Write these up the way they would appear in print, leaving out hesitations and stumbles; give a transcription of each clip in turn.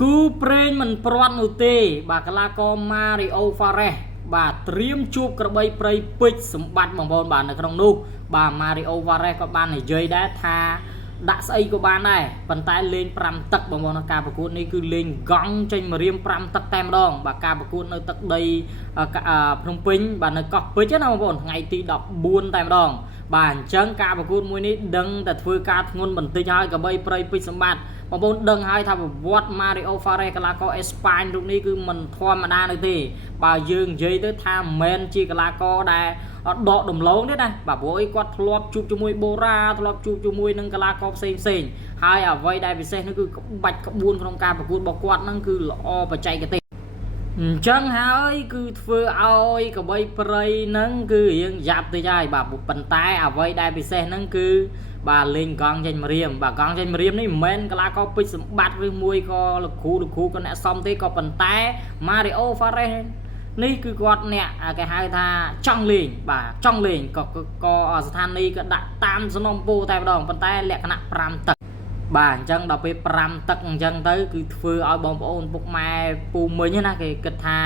គូព្រេងមិនព្រាត់នោះទេបាទកីឡាករ Mario Fares បាទត្រៀមជួបក្របីព្រៃពេជ្រសម្បត្តិបងប្អូនបាទនៅក្នុងនោះបាទ Mario Fares ក៏បាននិយាយដែរថាដាក់ស្អីក៏បានដែរប៉ុន្តែលេង5ទឹកបងប្អូនការប្រកួតនេះគឺលេងកង់ចេញមករៀម5ទឹកតែម្ដងបាទការប្រកួតនៅទឹកដីភ្នំពេញបាទនៅកោះពេជ្រណាបងប្អូនថ្ងៃទី14តែម្ដងបាទអញ្ចឹងការប្រកួតមួយនេះដឹងតែធ្វើការធ្ងន់បន្តិចហើយក្របីព្រៃពេជ្រសម្បត្តិបងប្អូនដឹងហើយថាប្រវត្តិ Mario Fares កីឡាករអេស្ប៉ាញរូបនេះគឺមិនធម្មតានោះទេបើយើងនិយាយទៅថាមិនមែនជាកីឡាករដែលដកដំឡូងទេណាបាទព្រោះអីគាត់ធ្លាប់ជួបជាមួយបូរ៉ាធ្លាប់ជួបជាមួយនឹងកីឡាករផ្សេងហើយអ្វីដែលពិសេសនោះគឺក្បាច់ក្បួនក្នុងការប្រកួតរបស់គាត់ហ្នឹងគឺល្អបច្ចេកទេសអញ្ចឹងហើយគឺធ្វើឲ្យកបីព្រៃហ្នឹងគឺរៀងយ៉ាប់ទៅហើយបាទប៉ុន្តែអ្វីដែលពិសេសហ្នឹងគឺបាទលេងកង់ចេញមករៀមបាទកង់ចេញមករៀមនេះមិនមែនកីឡាករពេជ្រសម្បត្តិឬមួយក៏លោកគ្រូក៏អ្នកសំទេក៏ប៉ុន្តែ Mario Fares នេះគឺគាត់អ្នកគេហៅថាចង់លេងបាទចង់លេងក៏ស្ថានីយ៍ក៏ដាក់តាមសំណុំពរតែម្ដងប៉ុន្តែលក្ខណៈ5ទឹកបាទអញ្ចឹងដល់ពេល5ទឹកអញ្ចឹងទៅគឺធ្វើឲ្យបងប្អូនពុកម៉ែពូមិញណាគេគិតថា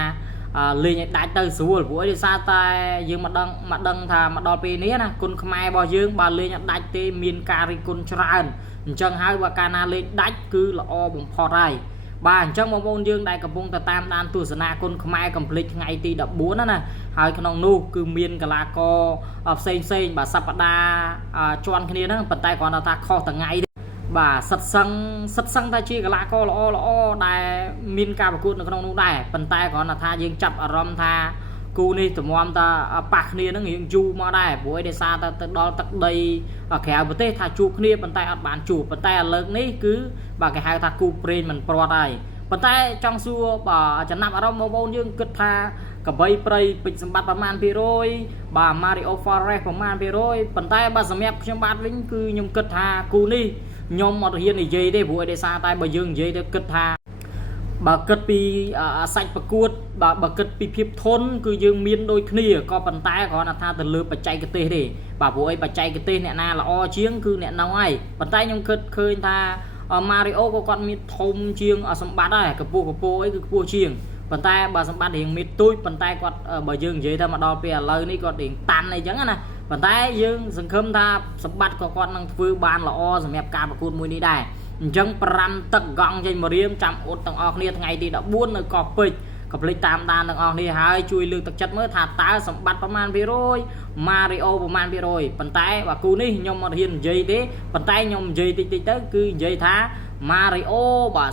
លេងឲ្យដាច់ទៅស្រួលព្រោះដោយសារតែយើងមកដឹងថាមកដល់ពេលនេះណាគុណខ្មែររបស់យើងបើលេងឲ្យដាច់ទេមានការរិះគន់ច្រើនអញ្ចឹងហើយបើកាលណាលេងដាច់គឺល្អបំផុតហើយបាទអញ្ចឹងបងប្អូនយើងដែលកំពុងតែតាមដានទស្សនាគុណខ្មែរកំភ្លេចថ្ងៃទី14ណាហើយក្នុងនោះគឺមានកីឡាករផ្សេងបាទសប្តាហ៍ជន់គ្នាហ្នឹងប៉ុន្តែគ្រាន់តែថាខុសថ្ងៃបាទសិតសឹងថាជាកីឡាករល្អដែលមានការប្រកួតនៅក្នុងនោះដែរប៉ុន្តែគ្រាន់តែថាយើងចាប់អារម្មណ៍ថាគូនេះទំមតាប៉ះគ្នានឹងរៀងយូរមកដែរព្រោះឯដោយសារតែទៅដល់ទឹកដីក្រៅប្រទេសថាជួបគ្នាប៉ុន្តែអត់បានជួបប៉ុន្តែឥឡូវនេះគឺបាទគេហៅថាគូព្រេងមិនព្រាត់ហើយប៉ុន្តែចង់សួរបាទចំណាប់អារម្មណ៍បងប្អូនយើងគិតថាកបីព្រៃពេជ្រសម្បត្តិប្រមាណ%បាទ Mario Fares ប្រមាណ%ប៉ុន្តែបើសម្រាប់ខ្ញុំបាទវិញគឺខ្ញុំគិតថាគូនេះខ្ញុំអត់ហ៊ាននិយាយទេព្រោះឯដោយសារតែបើយើងនិយាយទៅគិតថាបើគិតពីសាច់ប្រកួតបើគិតពីភាពធន់គឺយើងមានដូចគ្នាក៏ប៉ុន្តែគ្រាន់តែថាទៅលើបច្ចេកទេសទេបាទព្រោះឯបច្ចេកទេសអ្នកណាល្អជាងគឺអ្នកនោះហើយប៉ុន្តែខ្ញុំគិតឃើញថា Mario ក៏គាត់មានធំជាងសម្បត្តិដែរកម្ពស់អីគឺខ្ពស់ជាងប៉ុន្តែបើសម្បត្តិរៀងមានទូចប៉ុន្តែគាត់បើយើងនិយាយថាមកដល់ពេលឥឡូវនេះគាត់រៀងតាន់អីចឹងណាប៉ុន្តែយើងសង្ឃឹមថាសម្បត្តិក៏គាត់នឹងធ្វើបានល្អសម្រាប់ការប្រកួតមួយនេះដែរអញ្ចឹង5ទឹកកង់ចេញមករៀមចាំអ៊ុតទាំងអស់គ្នាថ្ងៃទី14នៅកោះពេជ្រកុំភ្លេចតាមដានទាំងអស់គ្នាហើយជួយលើកទឹកចិត្តមើលថាតើសម្បត្តិប្រមាណ%ម៉ារីអូប្រមាណ%ប៉ុន្តែបើគូនេះខ្ញុំអត់ហ៊ាននិយាយទេប៉ុន្តែខ្ញុំនិយាយតិចទៅគឺនិយាយថាម៉ារីអូបាទ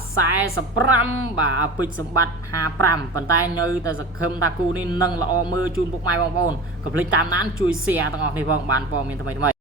45បាទពេជ្រសម្បត្តិ55ប៉ុន្តែញើតែសង្ឃឹមថាគូនេះនឹងល្អមើលជូនពុកម៉ែបងប្អូនកុំភ្លេចតាមដានជួយ share ទាំងអស់គ្នាផងបានព័ត៌មានថ្មី